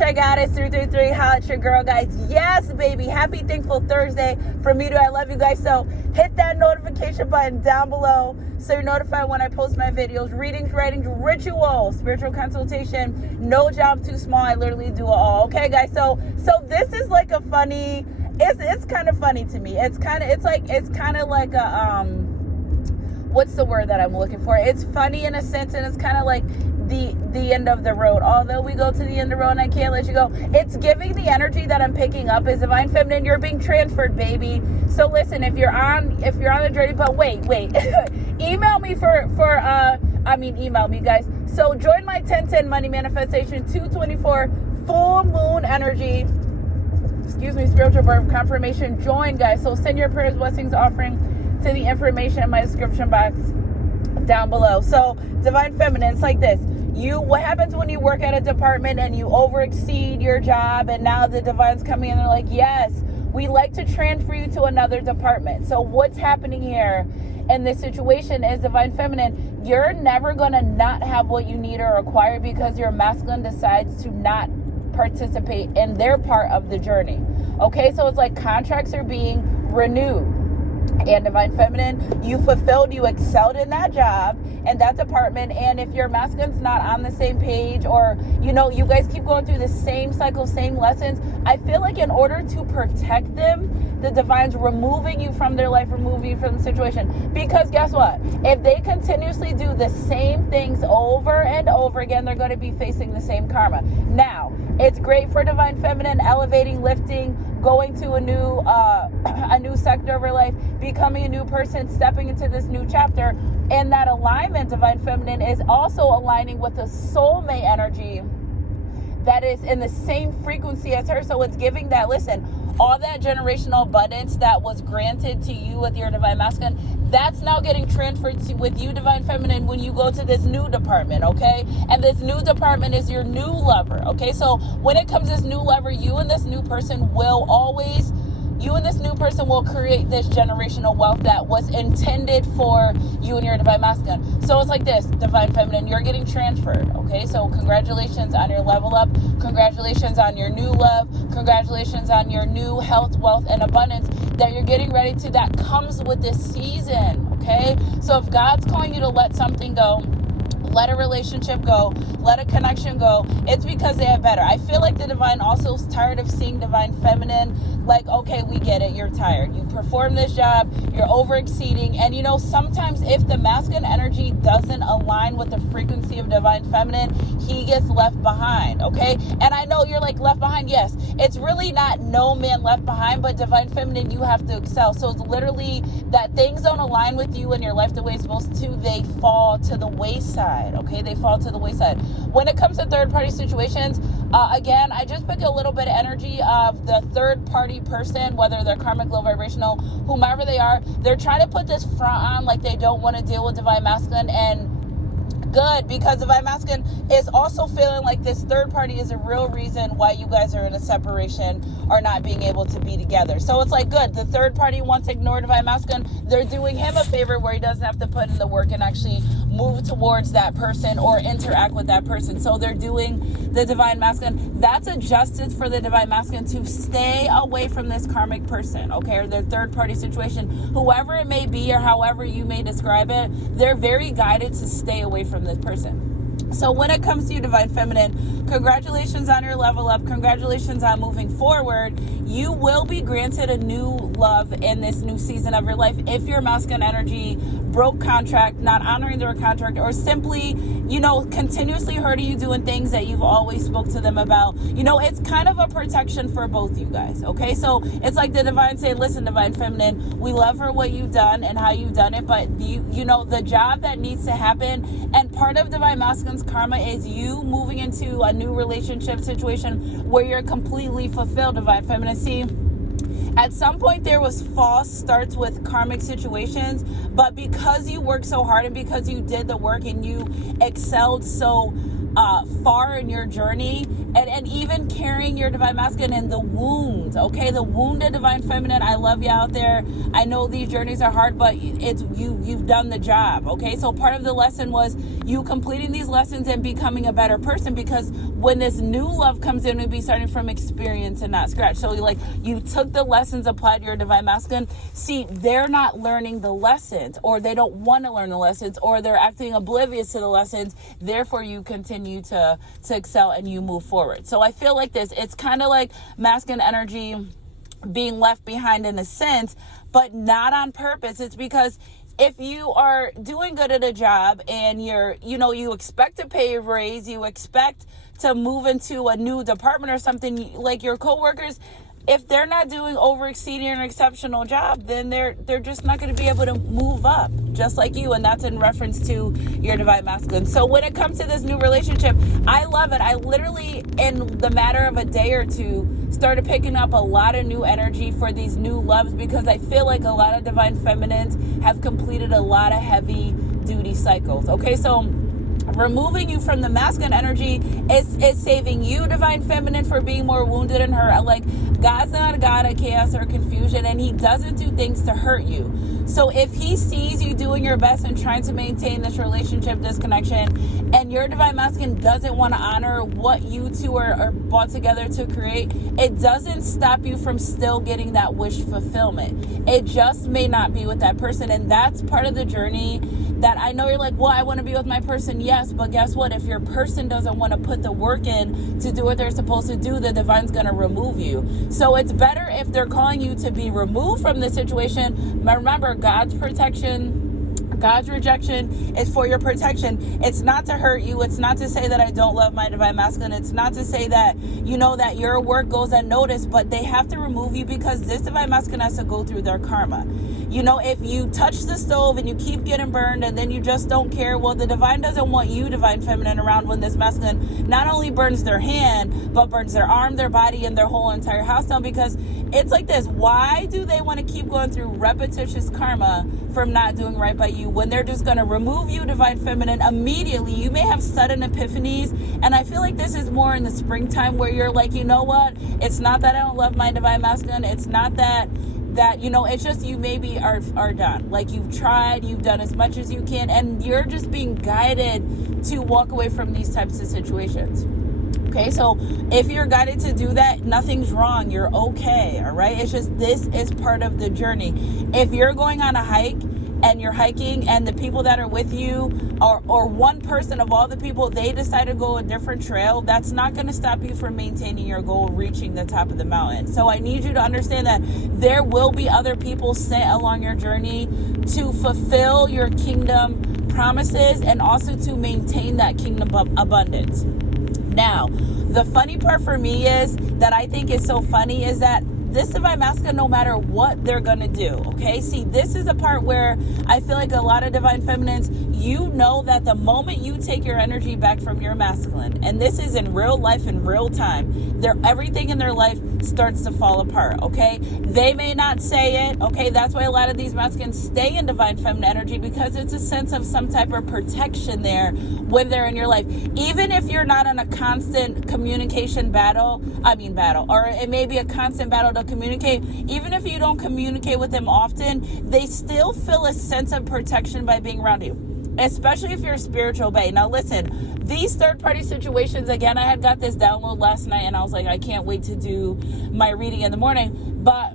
Hashtag Goddess 333. Holla at your girl, guys. Yes, baby. Happy Thankful Thursday. From me to I love you guys. So hit that notification button down below so you're notified when I post my videos. Readings, writings, ritual, spiritual consultation. No job too small. I literally do it all. Okay, guys. So this is like a funny. It's kind of funny to me. It's kind of like a what's the word that I'm looking for? It's funny in a sense, and it's kind of like the end of the road. Although we go to the end of the road and I can't let you go. It's giving the energy that I'm picking up is Divine Feminine. You're being transferred, baby. So listen, if you're on the journey, but wait, email me email me, guys. So join my 10/10 money manifestation 224 full moon energy. Excuse me, spiritual birth confirmation. Join, guys. So send your prayers, blessings, offering to the information in my description box down below. So Divine Feminine, it's like this. What happens when you work at a department and you overexceed your job, and now the Divine's coming in and they're like, yes, we like to transfer you to another department. So what's happening here in this situation is Divine Feminine, you're never going to not have what you need or require because your masculine decides to not participate in their part of the journey. Okay, so it's like contracts are being renewed. And Divine Feminine, you fulfilled, you excelled in that job and that department. And if your masculine's not on the same page, or you guys keep going through the same cycle, same lessons, I feel like in order to protect them, the Divine's removing you from their life, removing you from the situation. Because guess what? If they continuously do the same things over and over again, they're going to be facing the same karma. Now, it's great for Divine Feminine, elevating, lifting, going to a new sector of her life, becoming a new person, stepping into this new chapter. And that alignment, Divine Feminine, is also aligning with the soulmate energy that is in the same frequency as her. So it's giving that, listen, all that generational abundance that was granted to you with your Divine Masculine, that's now getting transferred with you, Divine Feminine, when you go to this new department, okay? And this new department is your new lover, okay? So when it comes to this new lover, you and this new person will create this generational wealth that was intended for you and your Divine Masculine. So it's like this, Divine Feminine, you're getting transferred, okay? So congratulations on your level up. Congratulations on your new love. Congratulations on your new health, wealth, and abundance that you're getting ready to, that comes with this season, okay? So if God's calling you to let something go, let a relationship go, let a connection go, it's because they have better. I feel like the Divine also is tired of seeing Divine Feminine like, okay, we get it, you're tired. You perform this job, you're over exceeding. And sometimes if the masculine energy doesn't align with the frequency of Divine Feminine, he gets left behind, okay? And I know you're like, left behind, yes. It's really not no man left behind, but Divine Feminine, you have to excel. So it's literally that things don't align with you in your life the way it's supposed to, they fall to the wayside, okay? They fall to the wayside. When it comes to third-party situations, again, I just pick a little bit of energy of the third-party person, whether they're karmic, low vibrational, whomever they are. They're trying to put this front on like they don't want to deal with Divine Masculine, and good, because Divine Masculine is also feeling like this third party is a real reason why you guys are in a separation or not being able to be together. So it's like, good, the third party wants to ignore Divine Masculine. They're doing him a favor where he doesn't have to put in the work and actually move towards that person or interact with that person. So they're doing the Divine Masculine. That's adjusted for the Divine Masculine to stay away from this karmic person, okay, or their third party situation. Whoever it may be or however you may describe it, they're very guided to stay away from this person. So when it comes to you, Divine Feminine, congratulations on your level up. Congratulations on moving forward. You will be granted a new love in this new season of your life if your masculine energy broke contract, not honoring their contract, or simply, continuously hurting you doing things that you've always spoke to them about. It's kind of a protection for both you guys, okay? So it's like the Divine saying, listen, Divine Feminine, we love for what you've done and how you've done it, but the job that needs to happen, and part of Divine Masculine's karma is you moving into a new relationship situation where you're completely fulfilled, Divine Feminine. See, at some point there was false starts with karmic situations, but because you worked so hard and because you did the work and you excelled so far in your journey, and even carrying your divine masculine and the wounds, okay? The wounded divine feminine, I love you out there. I know these journeys are hard, but you've done the job, okay? So part of the lesson was you completing these lessons and becoming a better person, because when this new love comes in, we'll be starting from experience and not scratch. So like, you took the lessons, applied to your divine masculine. See, they're not learning the lessons, or they don't want to learn the lessons, or they're acting oblivious to the lessons. Therefore, you continue to excel and you move forward. So I feel like this, it's kind of like masculine energy being left behind in a sense, but not on purpose. It's because if you are doing good at a job and you expect a pay raise, you expect to move into a new department or something, like your coworkers, if they're not doing exceeding an exceptional job, then they're just not going to be able to move up just like you. And that's in reference to your divine masculine. So when it comes to this new relationship, I love it. I literally, in the matter of a day or two, started picking up a lot of new energy for these new loves, because I feel like a lot of divine feminines have completed a lot of heavy duty cycles. Okay, so removing you from the masculine energy is saving you, divine feminine, for being more wounded and hurt. Like, God's not a God of chaos or confusion, and he doesn't do things to hurt you. So if he sees you doing your best and trying to maintain this relationship, this connection, and your divine masculine doesn't want to honor what you two are brought together to create, it doesn't stop you from still getting that wish fulfillment. It just may not be with that person. And that's part of the journey that I know you're like, well, I want to be with my person. Yes, but guess what? If your person doesn't want to put the work in to do what they're supposed to do, the divine's going to remove you. So it's better if they're calling you to be removed from the situation. But remember, God's protection, God's rejection is for your protection. It's not to hurt you. It's not to say that I don't love my divine masculine. It's not to say that, that your work goes unnoticed, but they have to remove you, because this divine masculine has to go through their karma. If you touch the stove and you keep getting burned and then you just don't care, well, the divine doesn't want you, divine feminine, around when this masculine not only burns their hand, but burns their arm, their body, and their whole entire house down. Because it's like this. Why do they want to keep going through repetitious karma from not doing right by you, when they're just going to remove you, divine feminine, immediately? You may have sudden epiphanies, and I feel like this is more in the springtime, where you're like, you know what? It's not that I don't love my divine masculine. It's not that it's just you maybe are done. Like, you've tried, you've done as much as you can, and you're just being guided to walk away from these types of situations. Okay, so if you're guided to do that, nothing's wrong. You're okay, all right? It's just, this is part of the journey. If you're going on a hike and you're hiking, and the people that are with you, or one person of all the people, they decide to go a different trail, that's not going to stop you from maintaining your goal, reaching the top of the mountain. So I need you to understand that there will be other people sent along your journey to fulfill your kingdom promises, and also to maintain that kingdom abundance. Now, the funny part for me is that I think is so funny is that this divine masculine, no matter what they're going to do, okay? See, this is a part where I feel like a lot of divine feminines, that the moment you take your energy back from your masculine, and this is in real life, in real time, everything in their life starts to fall apart, okay? They may not say it, okay? That's why a lot of these masculines stay in divine feminine energy, because it's a sense of some type of protection there when they're in your life. Even if you're not in a constant communication battle, or it may be a constant battle to communicate, even if you don't communicate with them often, they still feel a sense of protection by being around you, especially if you're a spiritual bae. Now listen, these third-party situations, again, I had got this download last night, and I was like, I can't wait to do my reading in the morning. But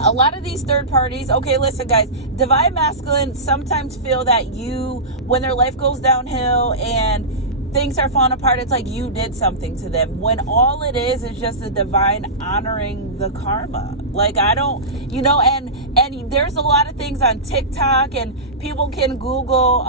a lot of these third parties, okay, listen guys, divine masculine sometimes feel that when their life goes downhill and things are falling apart, it's like you did something to them, when all it is just the divine honoring the karma. Like, I don't, and there's a lot of things on TikTok, and people can Google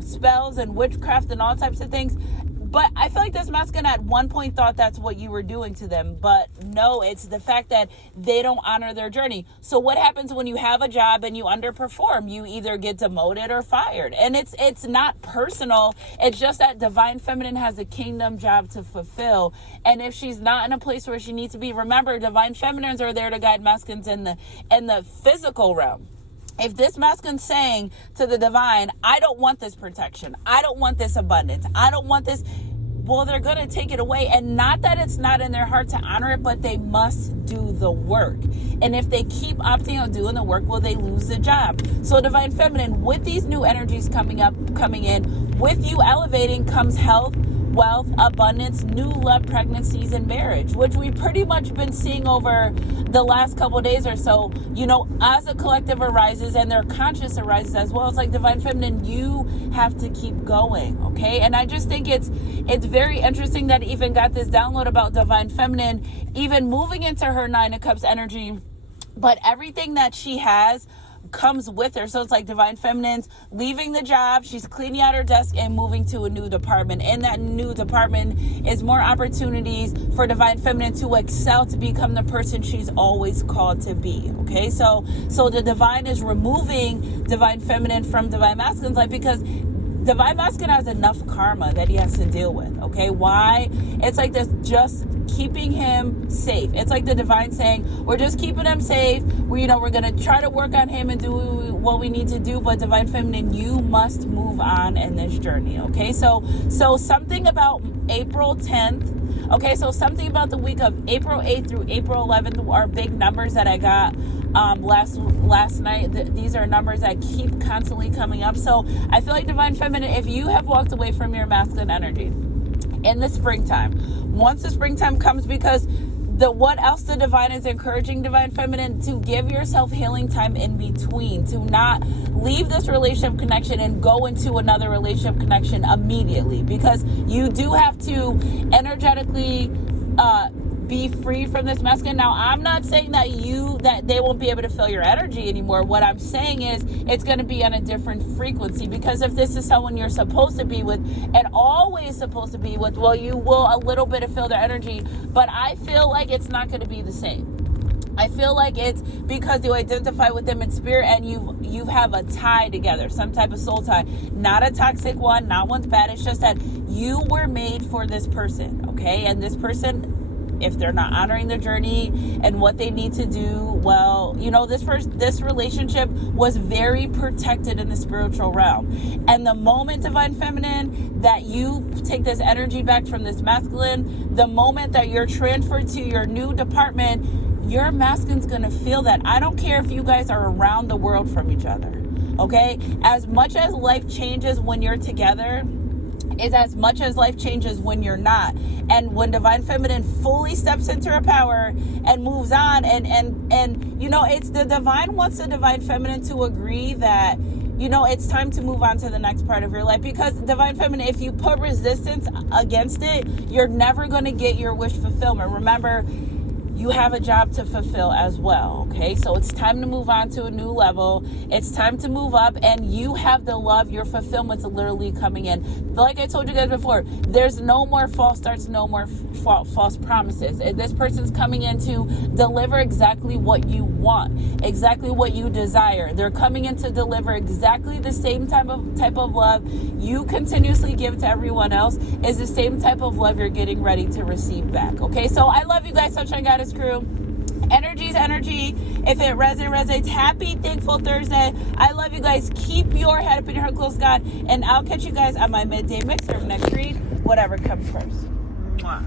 spells and witchcraft and all types of things. But I feel like this masculine at one point thought that's what you were doing to them. But no, it's the fact that they don't honor their journey. So what happens when you have a job and you underperform? You either get demoted or fired. And it's not personal. It's just that divine feminine has a kingdom job to fulfill. And if she's not in a place where she needs to be, remember, divine feminines are there to guide masculines in the physical realm. If this masculine's saying to the divine, I don't want this protection, I don't want this abundance, I don't want this, well, they're going to take it away. And not that it's not in their heart to honor it, but they must do the work. And if they keep opting on doing the work, will they lose the job? So divine feminine, with these new energies coming in, with you elevating comes health, wealth, abundance, new love, pregnancies, and marriage, which we've pretty much been seeing over the last couple of days or so. You know, as a collective arises and their conscious arises as well, it's like divine feminine, you have to keep going, okay? And I just think it's very interesting that I even got this download about divine feminine even moving into her 9 of Cups energy, but everything that she has comes with her. So it's like divine feminine's leaving the job, she's cleaning out her desk and moving to a new department. In that new department is more opportunities for divine feminine to excel, to become the person she's always called to be. Okay, so the divine is removing divine feminine from divine masculine's life, because divine masculine has enough karma that he has to deal with. Okay, why? It's like this, just keeping him safe. It's like the divine saying, we're just keeping him safe. We're going to try to work on him and do what we need to do. But divine feminine, you must move on in this journey. Okay, so something about April 10th. Okay, so something about the week of April 8th through April 11th are big numbers that I got last night. These are numbers that keep constantly coming up. So I feel like divine feminine, if you have walked away from your masculine energy in the springtime, once the springtime comes, because what else the divine is encouraging divine feminine to give yourself healing time in between, to not leave this relationship connection and go into another relationship connection immediately, because you do have to energetically be free from this masculine. Now, I'm not saying that they won't be able to feel your energy anymore. What I'm saying is it's going to be on a different frequency, because if this is someone you're supposed to be with and always supposed to be with, well, you will a little bit of feel their energy, but I feel like it's not going to be the same. I feel like it's because you identify with them in spirit and you have a tie together, some type of soul tie, not a toxic one, not one's bad. It's just that you were made for this person, okay? And this person, if they're not honoring their journey and what they need to do, well, this relationship was very protected in the spiritual realm. And the moment, divine feminine, that you take this energy back from this masculine, the moment that you're transferred to your new department, your masculine's gonna feel that. I don't care if you guys are around the world from each other, okay? As much as life changes when you're together, is as much as life changes when you're not. And when divine feminine fully steps into her power and moves on, and it's the divine wants the divine feminine to agree that it's time to move on to the next part of your life. Because divine feminine, if you put resistance against it, you're never going to get your wish fulfillment. Remember, you have a job to fulfill as well, okay? So it's time to move on to a new level. It's time to move up, and you have the love. Your fulfillment's literally coming in. Like I told you guys before, there's no more false starts, no more false promises. And this person's coming in to deliver exactly what you want, exactly what you desire. They're coming in to deliver exactly the same type of love you continuously give to everyone else is the same type of love you're getting ready to receive back, okay? So I love you guys, Sunshine Goddess crew. Energy's energy. If it resonates, happy Thankful Thursday. I love you guys. Keep your head up and your heart close, God, and I'll catch you guys on my midday mixer next read, whatever comes first. Mwah.